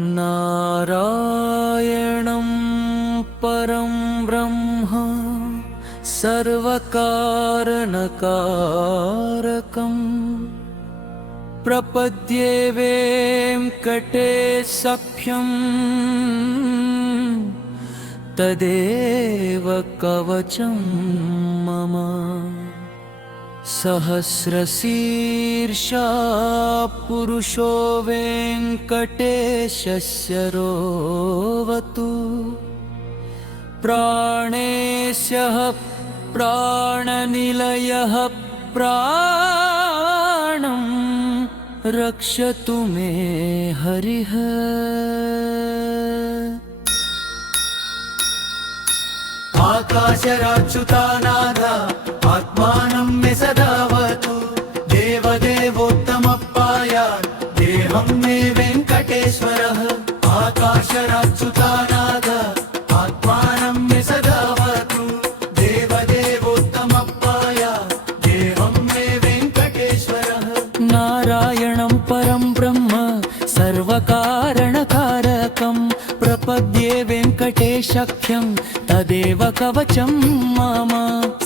नारायणं परं ब्रह्म सर्वकारणकारकं प्रपद्ये वेङ्कटेशं तदेव कवचं मम। सहस्रशीर्षा पुरुषो वेङ्कटेशस्य रोवतु प्राणेशः प्राणनिलयः प्राणं रक्षतु मे हरिः। आकाशराच्युतानाथ आत्मानं मे सदावतु देवदेवोत्तमप्पाय देहं मे वेङ्कटेश्वरः। आकाशराच्युतानाथ आत्मानं मे सदावतु देवदेवोत्तमप्पाय देहं मे वेङ्कटेश्वरः। नारायणं परं ब्रह्म सर्वकारणकारकं प्रपद्ये वेङ्कटेशख्यं तदेव कवचं मम।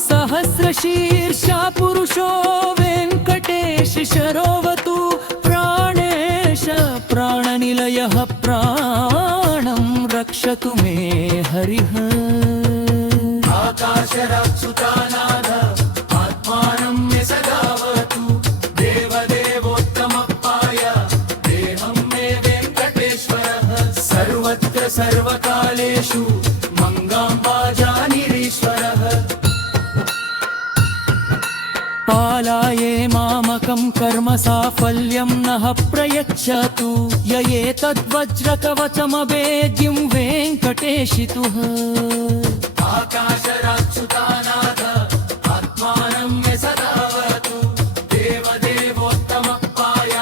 सहस्रशीर्षा पुरुषो वेङ्कटेश शरोवतु प्राणेश प्राणनिलयः प्राणं रक्षतु मे हरिः। आकाशराच्युतानाथ आत्मानं मे सदावतु देवदेवोत्तमप्पाय देहं मे वेङ्कटेश्वरः। सर्वत्र सर्वकालेषु मंगाम्बाजानिरीश्वरः। पालाये मामकं कर्म साफल्यं नः प्रयच्छतु य एतद्वज्रकवचमवेद्यं वेङ्कटेशितुः। आकाशराच्युतानाथ आत्मानं मे सदावतु देवदेवोत्तमप्पाय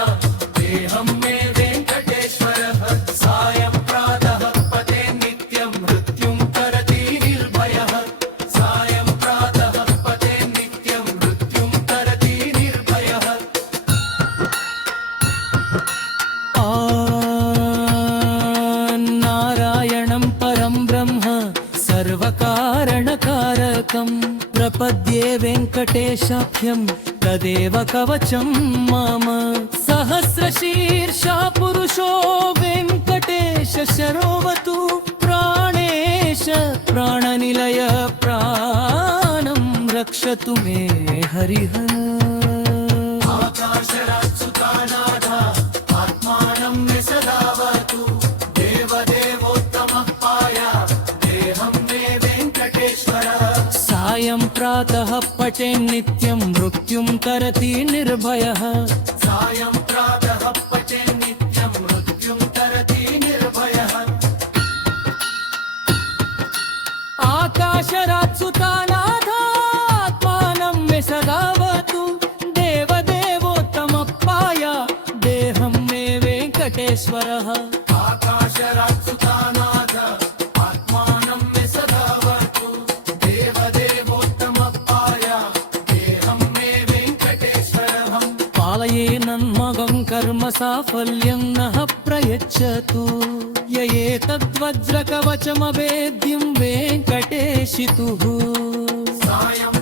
देहं मे वेङ्कटेश्वरः। सायं प्रातः पते नित्यं मृत्युं करति निर्भयः। सायं प्रातः पते नित्यं मृत्युं करति निर्भयः। नारायणं परं ब्रह्म सर्वकारणकारकं प्रपद्ये वेङ्कटेशाख्यं तदेव कवचं मम। सहस्रशीर्षा पुरुषो वेङ्कटेश शरोवतु प्राणेश प्राणनिलय प्राणं रक्षतु मे हरिः। आकाशराच्युतानाथ आत्मानं मे सदावतु देवदेवोत्तमप्पाय देहं मे वेङ्कटेश्वरः। सायं प्रातः पठे नित्यं मृत्युं तरति निर्भयः। सायं प्रातः पठे नित्यं मृत्युं तरति निर्भयः। आकाशराच्युतानाथ आत्मानं मे सदावतु देवदेवोत्तमप्पाय देहं मे वेङ्कटेश्वरः। आकाशराच्युतानाथ आत्मानं मे सदावतु देवदेवोत्तमप्पाय देहं मे वेङ्कटेश्वरः। पालये नन्मगं कर्म साफल्यं नः प्रयच्छतु य एतद्वज्रकवचमवेद्यं वेङ्कटेशितुः। सायं